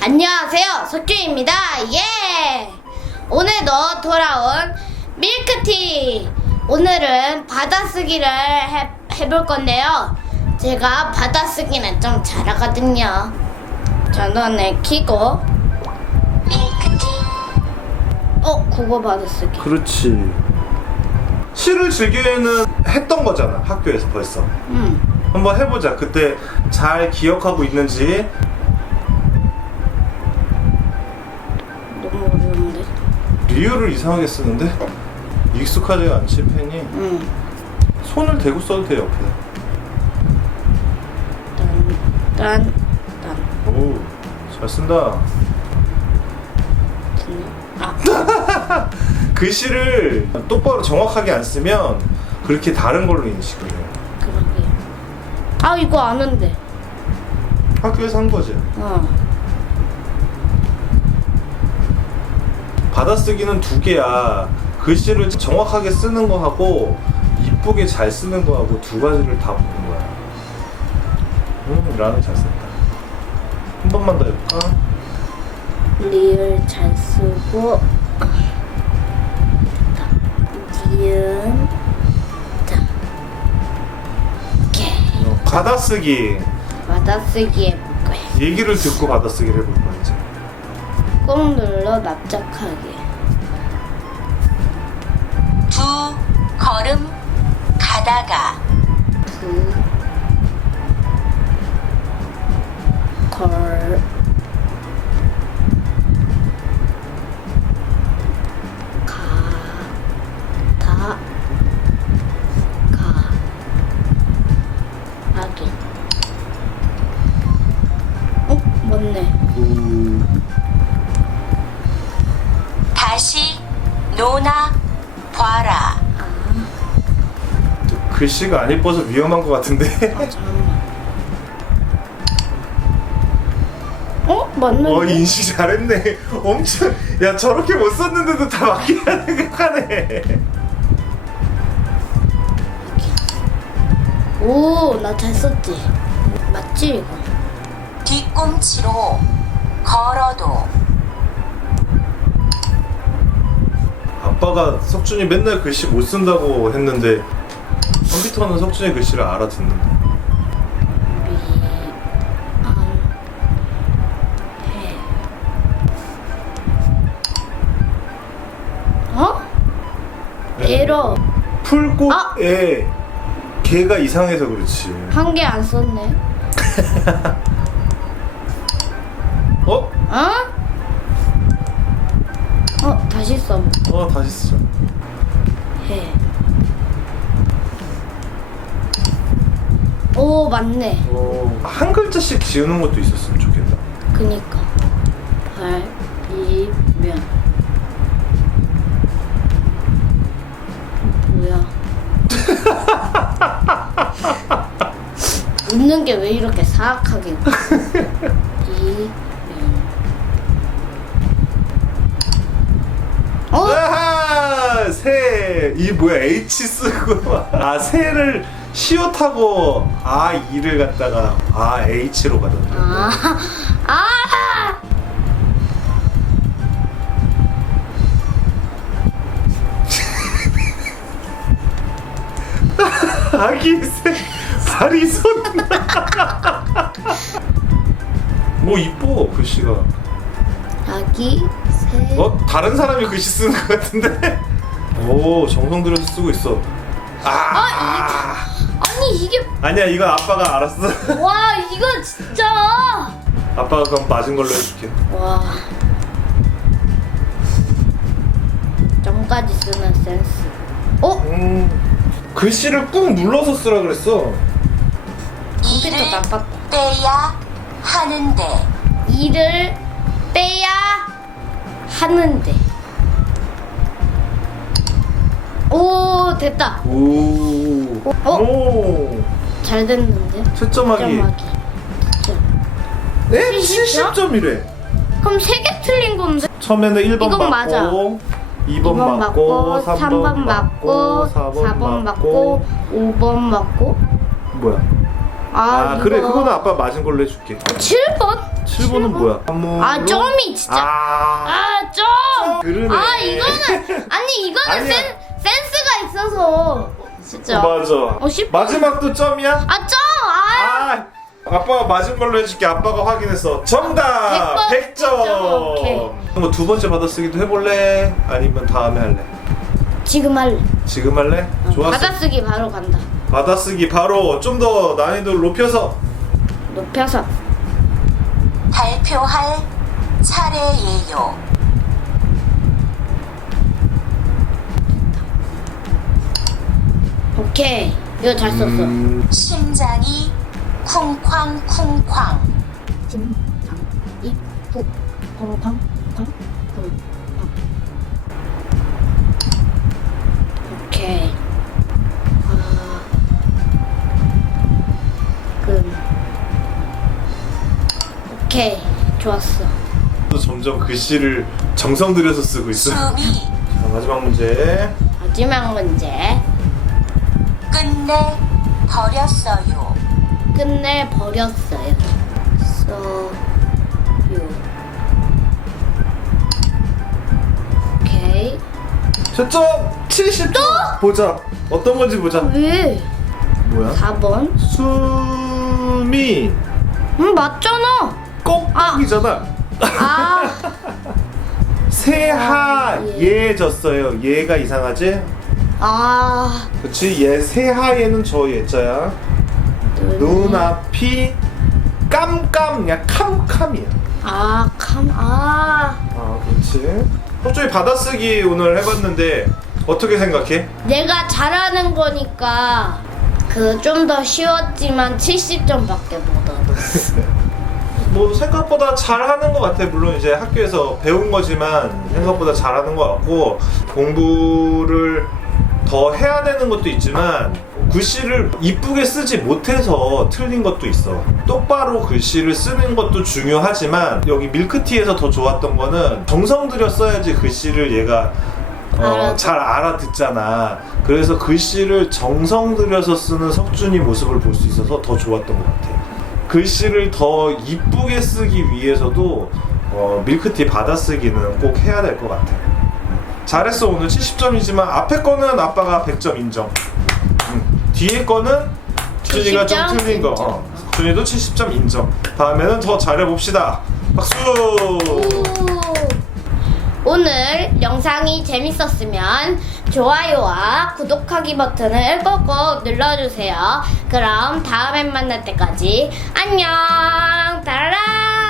안녕하세요, 석준입니다. 예! 오늘도 돌아온 밀크티. 오늘은 받아쓰기를 해, 해볼 건데요. 제가 받아쓰기는 좀 잘하거든요. 전원을 켜고, 밀크티. 어, 국어 받아쓰기. 그렇지. 시를 즐기는 했던 거잖아 학교에서 벌써. 음, 한번 해보자. 그때 잘 기억하고 있는지. 리을을 이상하게 쓰는데 익숙하지가 않지 펜이. 음, 손을 대고 써도 돼 옆에. 딴, 딴, 딴. 오, 잘 쓴다. 아, 글씨를 똑바로 정확하게 안 쓰면 그렇게 다른 걸로 인식을 해. 그러게요. 아, 이거 아는데. 학교에서 한 거지. 어. 받아쓰기는 두 개야. 글씨를 정확하게 쓰는 거 하고 이쁘게 잘 쓰는 거 하고 두 가지를 다 보는 거야. 음, 라는 잘 썼다. 한 번만 더 해볼까? 리을 잘 쓰고 니은 자 오케이 어, 받아쓰기. 받아쓰기 해볼 거야 얘기를 듣고 받아쓰기를 해볼 거야. 꾹 눌러 납작하게. 두 걸음 가다가. 두 걸 노나 봐라 글씨가 안 예뻐서 위험한 것 같은데. 어? 맞는데? 어 인식 잘했네. 엄청 야 저렇게 못 썼는데도 다 맞게 생각하네. 오, 나 잘 썼지. 맞지 이거? 뒤꿈치로 걸어도 아빠가 석준이 맨날 글씨 못 쓴다고 했는데 컴퓨터는 석준이 글씨를 해. 어? 에러. 풀꽃에 개가 이상해서 그렇지. 한 개 안 썼네. 어? 어? 어, 다시 써. 어 다시 쓰자. 해. 오, 맞네. 어, 한 글자씩 지우는 것도 있었으면 좋겠다. 그니까. 발이면. 뭐야. 웃는 게 왜 이렇게 사악하게 웃어? 새. 이 뭐야 H 쓰고 아 새를 시옷하고 아 이를 갖다가 아 H로 가던데. 아, 아! 아기 새 발이 손. 뭐 이뻐 글씨가. 아기, 새. 어 다른 사람이 글씨 쓰는 것 같은데. 오 정성 들여서 쓰고 있어. 아, 아니, 이게. 아니야 이거 아빠가 알았어. 와, 이거 진짜. 아빠가 그럼 맞은 걸로 해줄게. 와. 점까지 쓰는 센스. 어? 음 글씨를 꾹 눌러서 쓰라 그랬어. 컴퓨터 이를 나빴다. 빼야 하는데 일을 빼야 하는데. 됐다. 오. 어? 오. 잘 됐는데? 채점하기. 점하기. 네? 70점? 70점이래. 그럼 세 개 틀린 건데? 처음에는 1번 이건 맞고 맞아. 2번, 2번 맞고 맞고, 3번, 3번 맞고, 4번 맞고, 5번 맞고. 뭐야? 아, 아, 그래 이거 그거는 아빠 맞은 걸로 해줄게 7번? 7번은 뭐야? 한문. 아 점이 진짜 아. 아 점! 그러네. 아 이거는 아니 이거는 아니야. 센, 센스가 있어서 진짜 맞아. 어, 십- 마지막도 점이야? 아 점! 아 아, 아빠가 맞은 걸로 해줄게. 아빠가 확인했어. 정답! 백 100점! 점. 오케이. 한번 두 번째 받아쓰기도 해볼래? 아니면 다음에 할래? 지금 할래 지금 할래? 좋았어. 받아쓰기 바로 간다 받아쓰기 바로 좀 더 난이도를 높여서 높여서 발표할 차례예요. 오케이 이거 잘 썼어 음, 심장이 쿵쾅쿵쾅. 심장 이후 펑펑 펑펑 오케이 아 금. 오케이 좋았어 또 점점 글씨를 정성 들여서 쓰고 있어. 마지막 문제. 마지막 문제 끝내 버렸어요. 끝내 버렸어요 써요 오케이 채점 70점. 보자. 어떤 건지 보자. 왜 뭐야? 4번 숨이 응 맞잖아 꼭이잖아. 아 새하얘졌어요. 얘가 이상하지? 아, 그치? 얘 새하얘는 저 예자야. 눈앞이 깜깜이야. 캄캄이야. 아, 감, 아. 아, 그렇지. 호주이 받아쓰기 오늘 해봤는데 어떻게 생각해? 내가 잘하는 거니까 그 좀 더 쉬웠지만 70점 밖에 못 얻었어. 뭐 생각보다 잘하는 것 같아. 물론 이제 학교에서 배운 거지만 생각보다 잘하는 것 같고 공부를 더 해야 되는 것도 있지만 글씨를 이쁘게 쓰지 못해서 틀린 것도 있어. 똑바로 글씨를 쓰는 것도 중요하지만 여기 밀크티에서 더 좋았던 거는 정성 들여 써야지 글씨를 얘가 어, 잘 알아듣잖아. 그래서 글씨를 정성 들여서 쓰는 석준이 모습을 볼 수 있어서 더 좋았던 것 같아. 글씨를 더 이쁘게 쓰기 위해서도 어, 밀크티 받아쓰기는 꼭 해야 될 것 같아. 잘했어 오늘 70점이지만 앞에 거는 아빠가 100점 인정. 음, 뒤에 거는 준이가 좀 70점 틀린 거. 어, 준이도 70점 인정. 다음에는 더 잘해봅시다. 박수! 오늘 영상이 재밌었으면 좋아요와 구독하기 버튼을 꼭꼭 눌러주세요. 그럼 다음에 만날 때까지 안녕! 따라란!